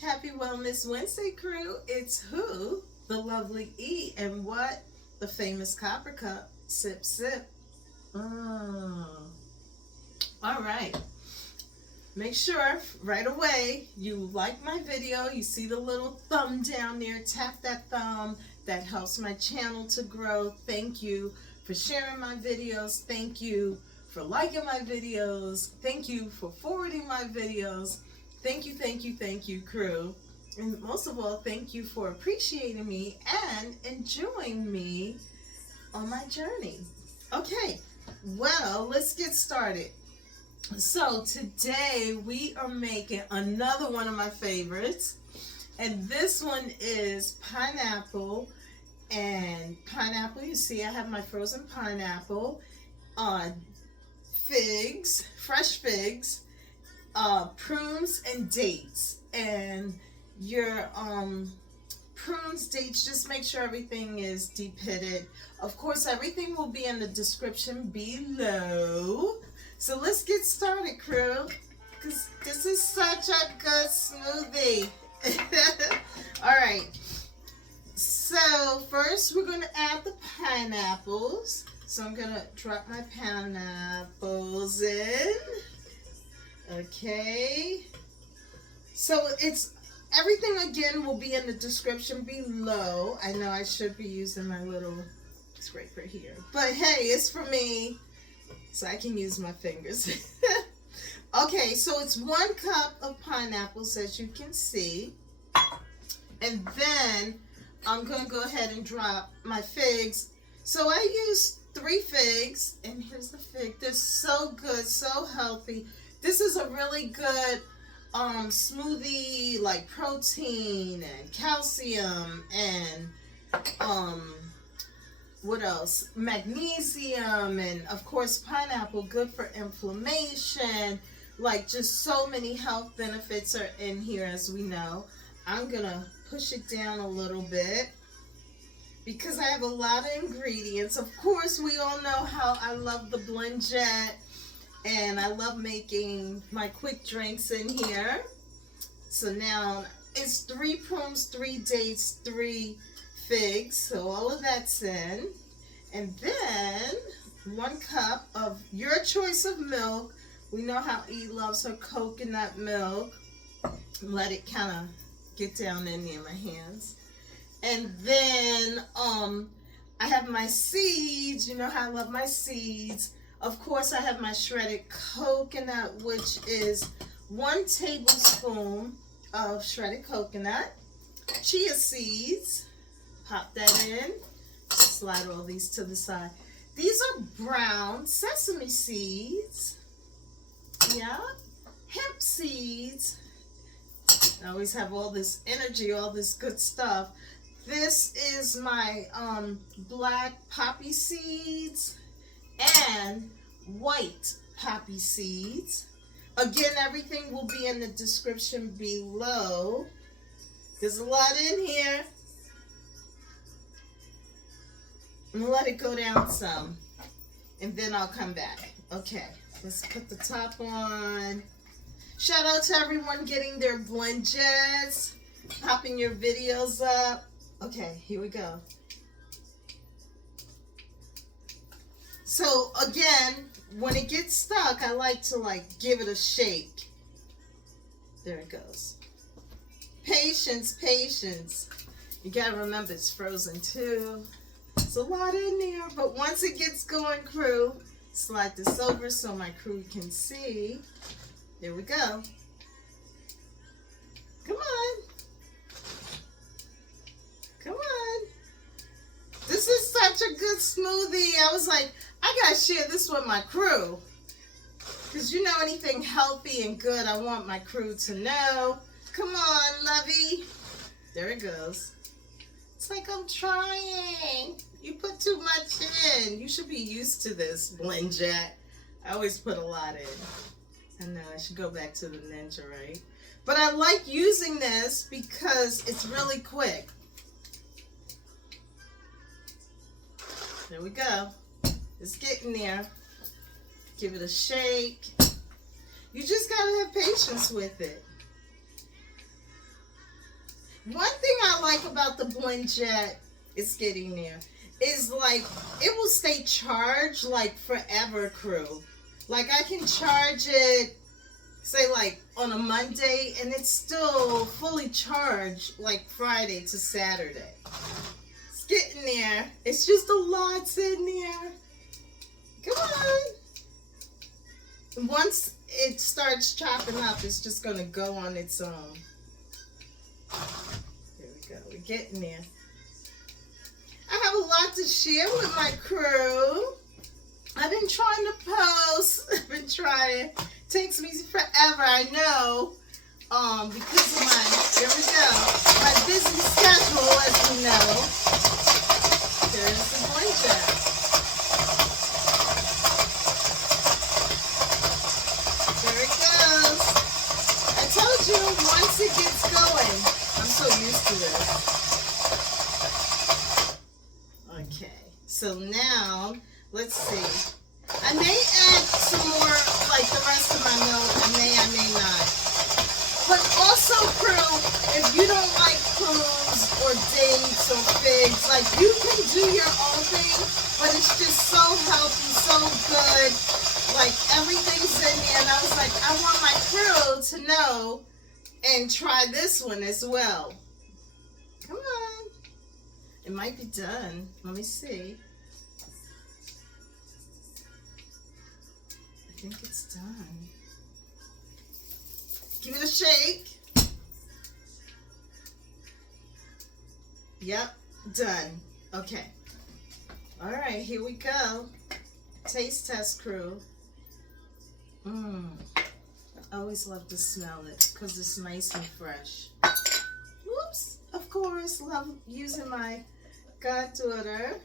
Happy Wellness Wednesday, crew. It's who? The lovely E. And what? The famous copper cup. Sip, sip. All right. Make sure right away you like my video. You see the little thumb down there. Tap that thumb. That helps my channel to grow. Thank you for sharing my videos. Thank you for liking my videos. Thank you for forwarding my videos. Thank you, crew. And most of all, thank you for appreciating me and enjoying me on my journey. Okay, well, let's get started. So today we are making another one of my favorites. And this one is pineapple. And pineapple, you see I have my frozen pineapple. Figs, fresh figs. Prunes and dates, and your prunes, dates, just make sure everything is depitted. Of course, everything will be in the description below. So let's get started, crew, because this is such a good smoothie. All right, so first we're going to add the pineapples. So I'm going to drop my pineapples in. Okay, so it's everything again will be in the description below. I know I should be using my little scraper here, but hey, it's for me, so I can use my fingers. Okay, so it's 1 cup of pineapples, as you can see, and then I'm going to go ahead and drop my figs. So I use 3 figs, and here's the fig. They're so good, so healthy. This is a really good smoothie, like protein and calcium and what else? Magnesium, and of course pineapple, good for inflammation. Like, just so many health benefits are in here, as we know. I'm gonna push it down a little bit because I have a lot of ingredients. Of course, we all know how I love the blendette. And I love making my quick drinks in here. So now it's 3 prunes, 3 dates, 3 figs. So all of that's in. And then 1 cup of your choice of milk. We know how E loves her coconut milk. Let it kind of get down in there, my hands. And then I have my seeds. You know how I love my seeds. Of course, I have my shredded coconut, which is 1 tablespoon of shredded coconut. Chia seeds, pop that in. Slide all these to the side. These are brown sesame seeds. Yeah. Hemp seeds. I always have all this energy, all this good stuff. This is my black poppy seeds and white poppy seeds. Again, everything will be in the description below. There's a lot in here. I'm gonna let it go down some, and then I'll come back. Okay, let's put the top on. Shout out to everyone getting their blendets, popping your videos up. Okay, here we go. So again, when it gets stuck, I like to give it a shake. There it goes. Patience, patience. You gotta remember it's frozen too. There's a lot in there, but once it gets going, crew, slide this over so my crew can see. There we go. Come on. Come on. This is such a good smoothie. I was like, I gotta share this with my crew. Because you know, anything healthy and good, I want my crew to know. Come on, lovey. There it goes. It's like I'm trying. You put too much in. You should be used to this, blendette. I always put a lot in. I know, I should go back to the Ninja, right? But I like using this because it's really quick. There we go. It's getting there. Give it a shake. You just gotta have patience with it. One thing I like about the Blend Jet, it's getting there, is like it will stay charged like forever, crew. Like I can charge it, say like on a Monday, and it's still fully charged like Friday to Saturday. It's getting there. It's just a lot in there. Come on. Once it starts chopping up, it's just gonna go on its own. There we go. We're getting there. I have a lot to share with my crew. I've been trying to post. I've been trying. It takes me forever, I know. Because of here we go, my busy schedule, as you know. There's the Blend Jet. There it goes. I told you, once it gets going, I'm so used to this. Okay, so now, let's see. I may add some more, like the rest of my milk. I may not. But also, crew, if you don't like prunes or dates or figs, like you can do your own thing, but it's just so healthy, so good. Like everything's in there, and I was like, I want my crew to know and try this one as well. Come on. It might be done. Let me see. I think it's done. Give it a shake. Yep, done. Okay. All right, here we go. Taste test, crew. I always love to smell it because it's nice and fresh. Whoops. Of course, love using my goddaughter.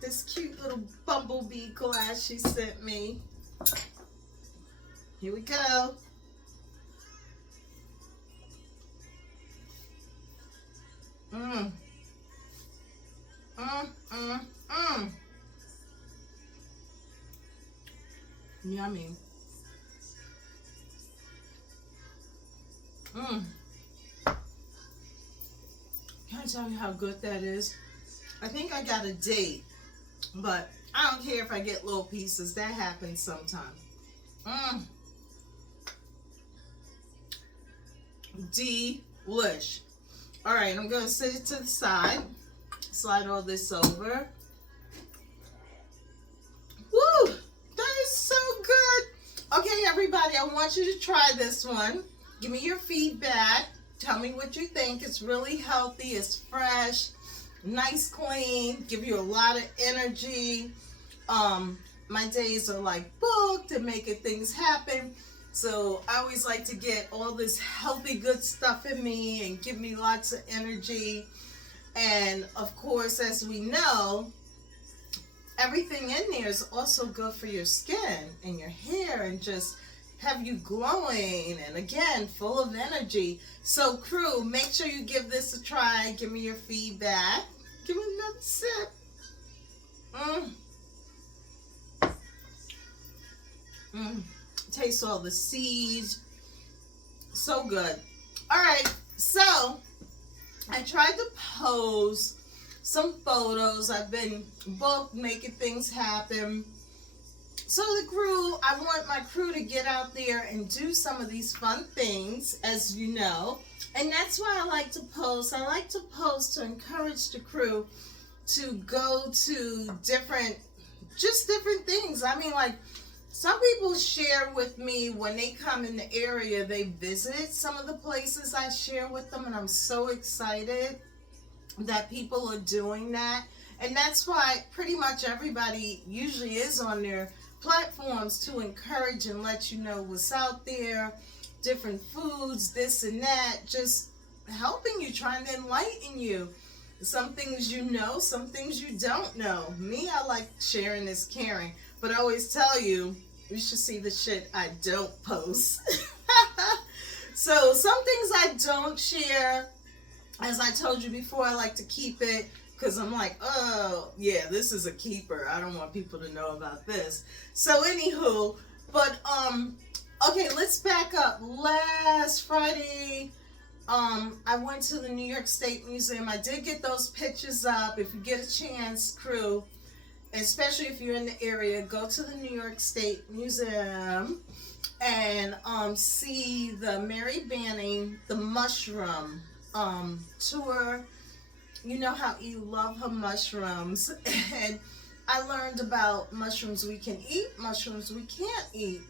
This cute little bumblebee glass she sent me. Here we go. Yummy. Can I tell you how good that is? I think I got a date, but I don't care if I get little pieces. That happens sometimes. Delish. All right, I'm going to set it to the side. Slide all this over. Woo! That is so good. Okay, everybody, I want you to try this one. Give me your feedback. Tell me what you think. It's really healthy. It's fresh. Nice, clean. Give you a lot of energy. My days are like booked and making things happen. So I always like to get all this healthy, good stuff in me and give me lots of energy. And of course, as we know, everything in there is also good for your skin and your hair and just have you glowing and again, full of energy. So crew, make sure you give this a try. Give me your feedback. Give me another sip. Taste all the seeds. So good. All right, so I tried to post some photos. I've been booked making things happen. So the crew, I want my crew to get out there and do some of these fun things, as you know. And that's why I like to post. I like to post to encourage the crew to go to different things. I mean, like, some people share with me when they come in the area, they visit some of the places I share with them, and I'm so excited that people are doing that. And that's why pretty much everybody usually is on their platforms to encourage and let you know what's out there, different foods, this and that, just helping you, trying to enlighten you. Some things you know, some things you don't know. Me, I like sharing is caring, but I always tell you, you should see the shit I don't post. So some things I don't share, as I told you before, I like to keep it because I'm like, oh, yeah, this is a keeper. I don't want people to know about this. So anywho, but, okay, let's back up. Last Friday, I went to the New York State Museum. I did get those pictures up. If you get a chance, crew, especially if you're in the area, go to the New York State Museum and see the Mary Banning, the mushroom tour. You know how you love her mushrooms. And I learned about mushrooms we can eat, mushrooms we can't eat.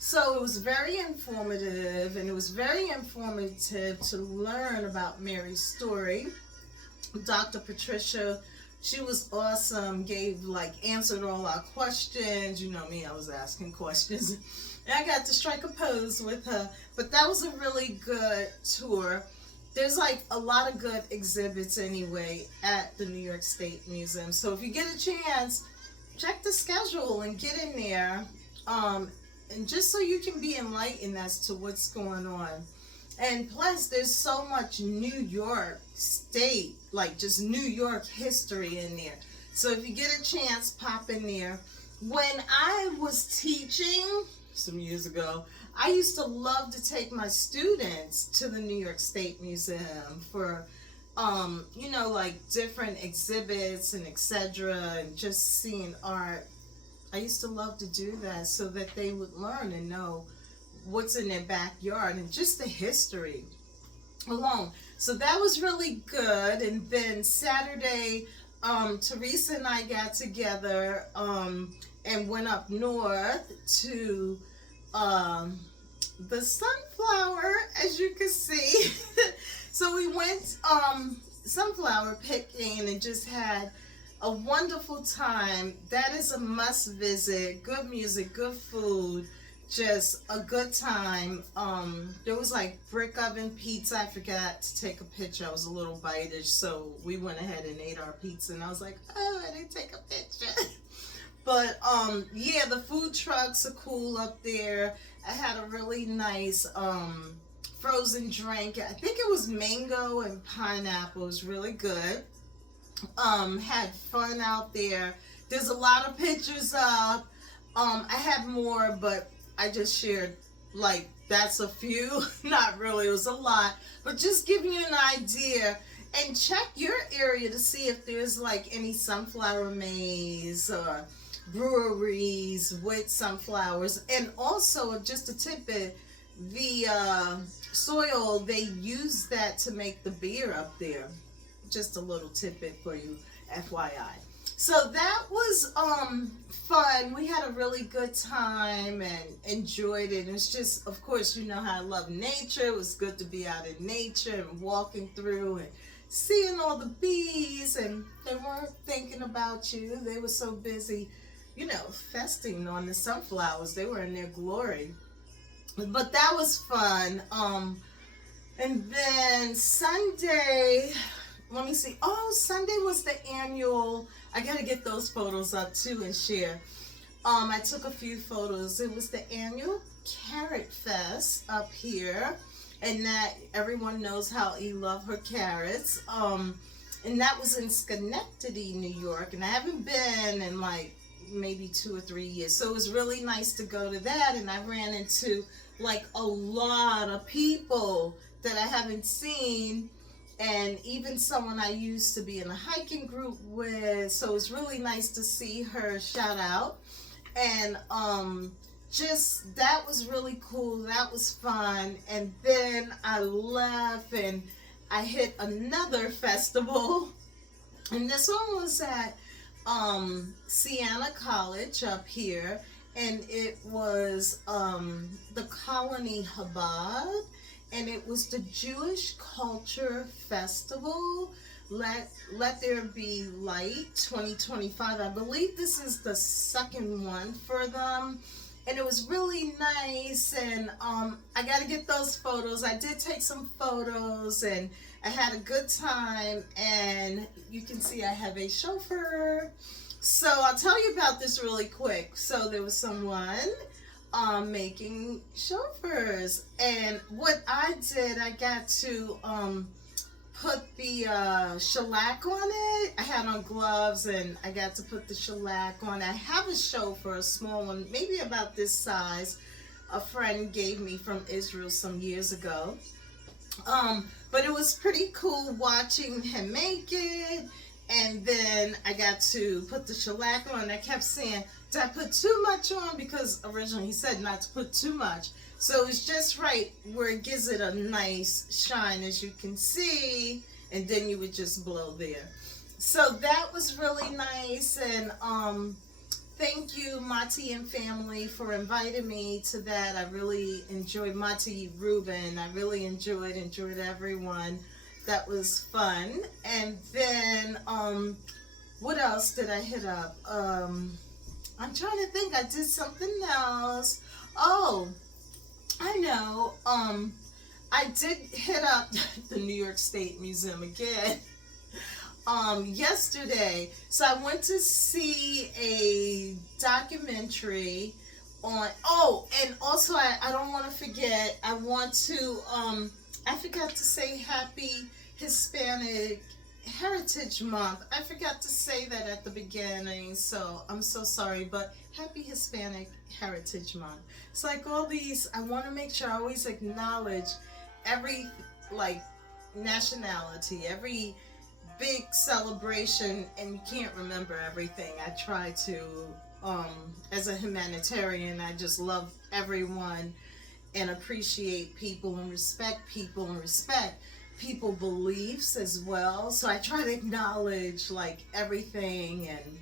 So it was very informative, and it was very informative to learn about Mary's story. Dr. Patricia, she was awesome, answered all our questions. You know me, I was asking questions. And I got to strike a pose with her. But that was a really good tour. There's a lot of good exhibits anyway at the New York State Museum. So if you get a chance, check the schedule and get in there. And just so you can be enlightened as to what's going on. And plus, there's so much New York State, just New York history in there. So if you get a chance, pop in there. When I was teaching some years ago, I used to love to take my students to the New York State Museum for, different exhibits and etc. and just seeing art. I used to love to do that so that they would learn and know what's in their backyard and just the history alone. So that was really good. And then Saturday, Teresa and I got together and went up north to the sunflower, as you can see. So we went sunflower picking and just had a wonderful time. That is a must visit. Good music, good food, just a good time. There was brick oven pizza. I forgot to take a picture. I was a little bitish, so we went ahead and ate our pizza, and I was like, oh, I didn't take a picture. But yeah, the food trucks are cool up there. I had a really nice frozen drink. I think it was mango and pineapple. It was really good. Had fun out there. There's a lot of pictures up. I had more, but I just shared that's a few. Not really, it was a lot, but just giving you an idea. And check your area to see if there's any sunflower maize or breweries with sunflowers. And also, just a tidbit, the soil, they use that to make the beer up there. Just a little tidbit for you, FYI. So that was fun. We had a really good time and enjoyed it. It was just, of course, you know how I love nature. It was good to be out in nature and walking through and seeing all the bees, and they weren't thinking about you. They were so busy, feasting on the sunflowers. They were in their glory. But that was fun. And then Sunday, let me see. Oh, Sunday was the annual. I got to get those photos up too and share. I took a few photos. It was the annual Carrot Fest up here. And that everyone knows how I love her carrots. And that was in Schenectady, New York. And I haven't been in maybe 2 or 3 years. So it was really nice to go to that. And I ran into a lot of people that I haven't seen. And even someone I used to be in a hiking group with. So it was really nice to see her. Shout out. And just that was really cool. That was fun. And then I left and I hit another festival. And this one was at Siena College up here. And it was the Colony Chabad. And it was the Jewish Culture Festival, Let There Be Light 2025. I believe this is the second one for them. And it was really nice. And I got to get those photos. I did take some photos and I had a good time. And you can see I have a chauffeur. So I'll tell you about this really quick. So there was someone making chauffeurs, and what I did, I got to put the shellac on it. I had on gloves and I got to put the shellac on. I have a chauffeur, a small one, maybe about this size, a friend gave me from Israel some years ago. But it was pretty cool watching him make it. And then I got to put the shellac on. I kept saying, did I put too much on? Because originally he said not to put too much. So it's just right where it gives it a nice shine, as you can see. And then you would just blow there. So that was really nice. And thank you, Mati and family, for inviting me to that. I really enjoyed Mati, Ruben. I really enjoyed everyone. That was fun. And then, what else did I hit up? I'm trying to think. I did something else. Oh, I know. I did hit up the New York State Museum again. Yesterday. So I went to see a documentary on, and also I don't want to forget, I want to, I forgot to say happy Hispanic Heritage Month. I forgot to say that at the beginning, so I'm so sorry, but happy Hispanic Heritage Month. It's like all these, I want to make sure I always acknowledge every, like, nationality, every big celebration, and you can't remember everything. I try to, as a humanitarian, I just love everyone and appreciate people and respect people beliefs as well. So I try to acknowledge like everything, and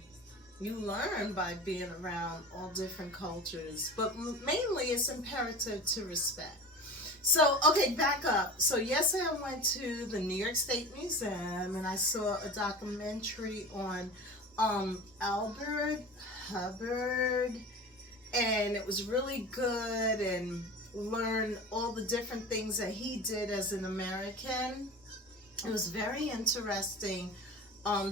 you learn by being around all different cultures, but mainly it's imperative to respect. So, okay, back up. So yesterday I went to the New York State Museum and I saw a documentary on Albert Hubbard, and it was really good, and learned all the different things that he did as an American. It was very interesting.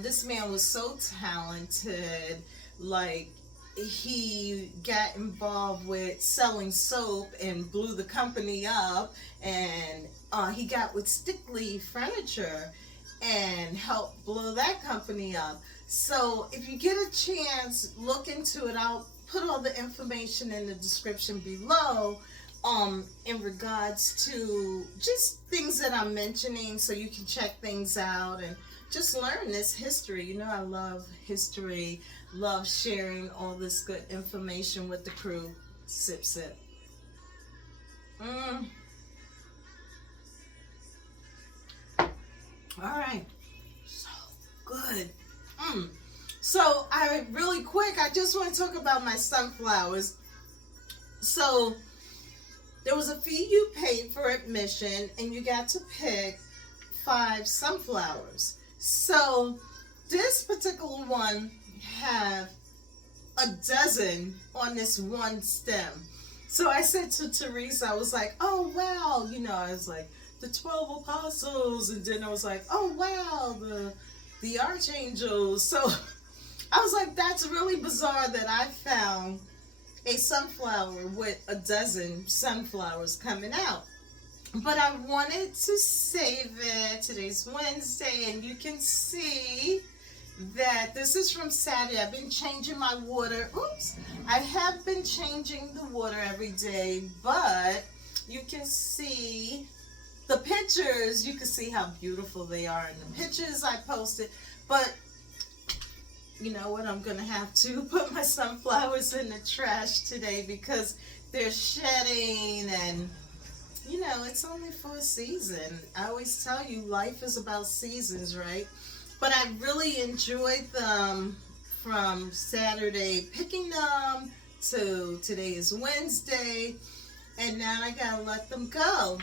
This man was so talented. Like, he got involved with selling soap and blew the company up, and he got with Stickley Furniture and helped blow that company up. So if you get a chance, look into it. I'll put all the information in the description below in regards to just things that I'm mentioning, so you can check things out and just learn this history. You know, I love history, love sharing all this good information with the crew. Sip, sip. All right. So good. So I really quick, I just want to talk about my sunflowers. So there was a fee you paid for admission, and you got to pick 5 sunflowers. So this particular one have a dozen on this one stem. So I said to Teresa, I was like, oh wow, you know, I was like, the 12 apostles, and then I was like, oh wow, the archangels. So I was like, that's really bizarre that I found a sunflower with a dozen sunflowers coming out. But I wanted to save it. Today's Wednesday, and you can see that this is from Saturday. I've been changing my water. Oops. I have been changing the water every day, but you can see the pictures. You can see how beautiful they are in the pictures I posted. But you know what? I'm going to have to put my sunflowers in the trash today because they're shedding, and you know, it's only for a season. I always tell you, life is about seasons, right? But I really enjoyed them from Saturday picking them to today is Wednesday, and now I gotta let them go.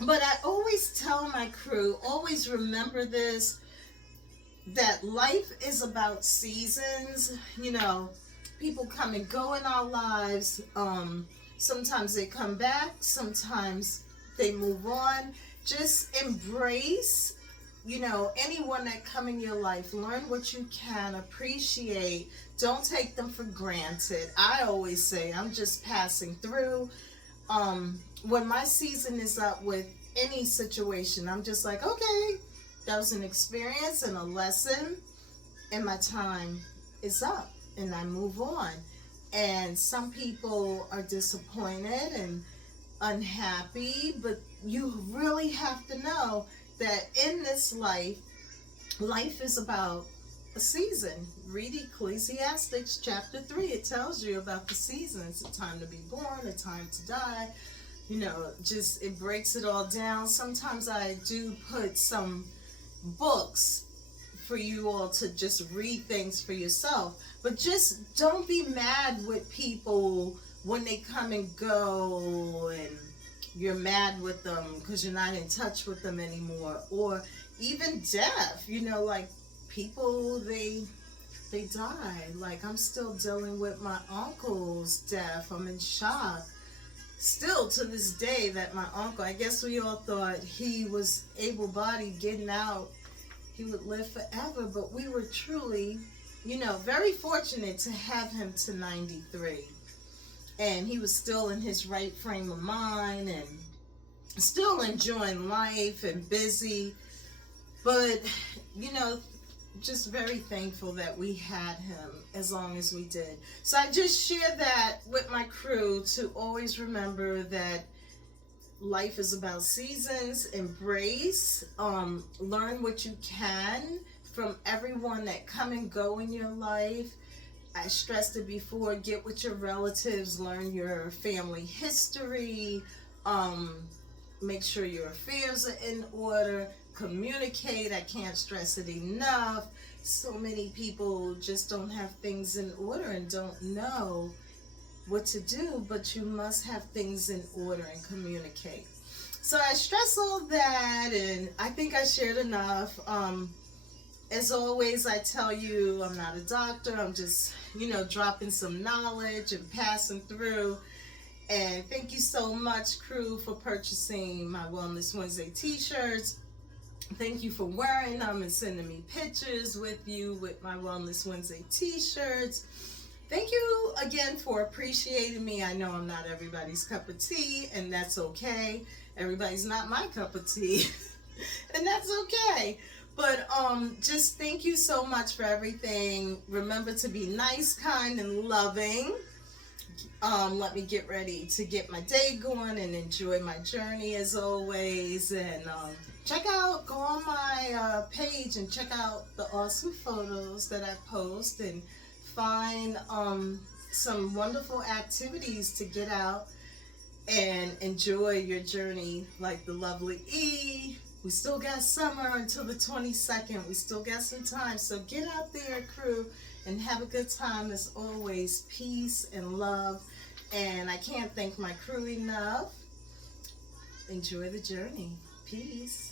But I always tell my crew, always remember this, that life is about seasons. You know, people come and go in our lives. Sometimes they come back, sometimes they move on. Just embrace, you know, anyone that come in your life. Learn what you can, appreciate. Don't take them for granted. I always say, I'm just passing through. When my season is up with any situation, I'm just like, okay, that was an experience and a lesson, and my time is up, and I move on. And some people are disappointed and unhappy, but you really have to know that in this life is about a season. Read Ecclesiastes chapter 3. It tells you about the seasons, a time to be born, a time to die. You know, just it breaks it all down. Sometimes I do put some books for you all to just read things for yourself. But just don't be mad with people when they come and go and you're mad with them because you're not in touch with them anymore. Or even death, you know, like people, they die. Like I'm still dealing with my uncle's death. I'm in shock still to this day that my uncle, I guess we all thought he was able-bodied, getting out, he would live forever, but we were truly, you know, very fortunate to have him to 93. And he was still in his right frame of mind and still enjoying life and busy. But, you know, just very thankful that we had him as long as we did. So I just share that with my crew to always remember that life is about seasons. Embrace, learn what you can from everyone that come and go in your life. I stressed it before, get with your relatives, learn your family history, make sure your affairs are in order, communicate. I can't stress it enough. So many people just don't have things in order and don't know what to do, but you must have things in order and communicate. So I stress all that, and I think I shared enough. As always, I tell you, I'm not a doctor. I'm just, you know, dropping some knowledge and passing through. And thank you so much, crew, for purchasing my Wellness Wednesday t-shirts. Thank you for wearing them and sending me pictures with you with my Wellness Wednesday t-shirts. Thank you again for appreciating me. I know I'm not everybody's cup of tea, and that's okay. Everybody's not my cup of tea, and that's okay. But just thank you so much for everything. Remember to be nice, kind, and loving. Let me get ready to get my day going and enjoy my journey as always. And go on my page and check out the awesome photos that I post, and find some wonderful activities to get out and enjoy your journey like the lovely E. We still got summer until the 22nd. We still got some time. So get out there, crew, and have a good time. As always, peace and love. And I can't thank my crew enough. Enjoy the journey. Peace.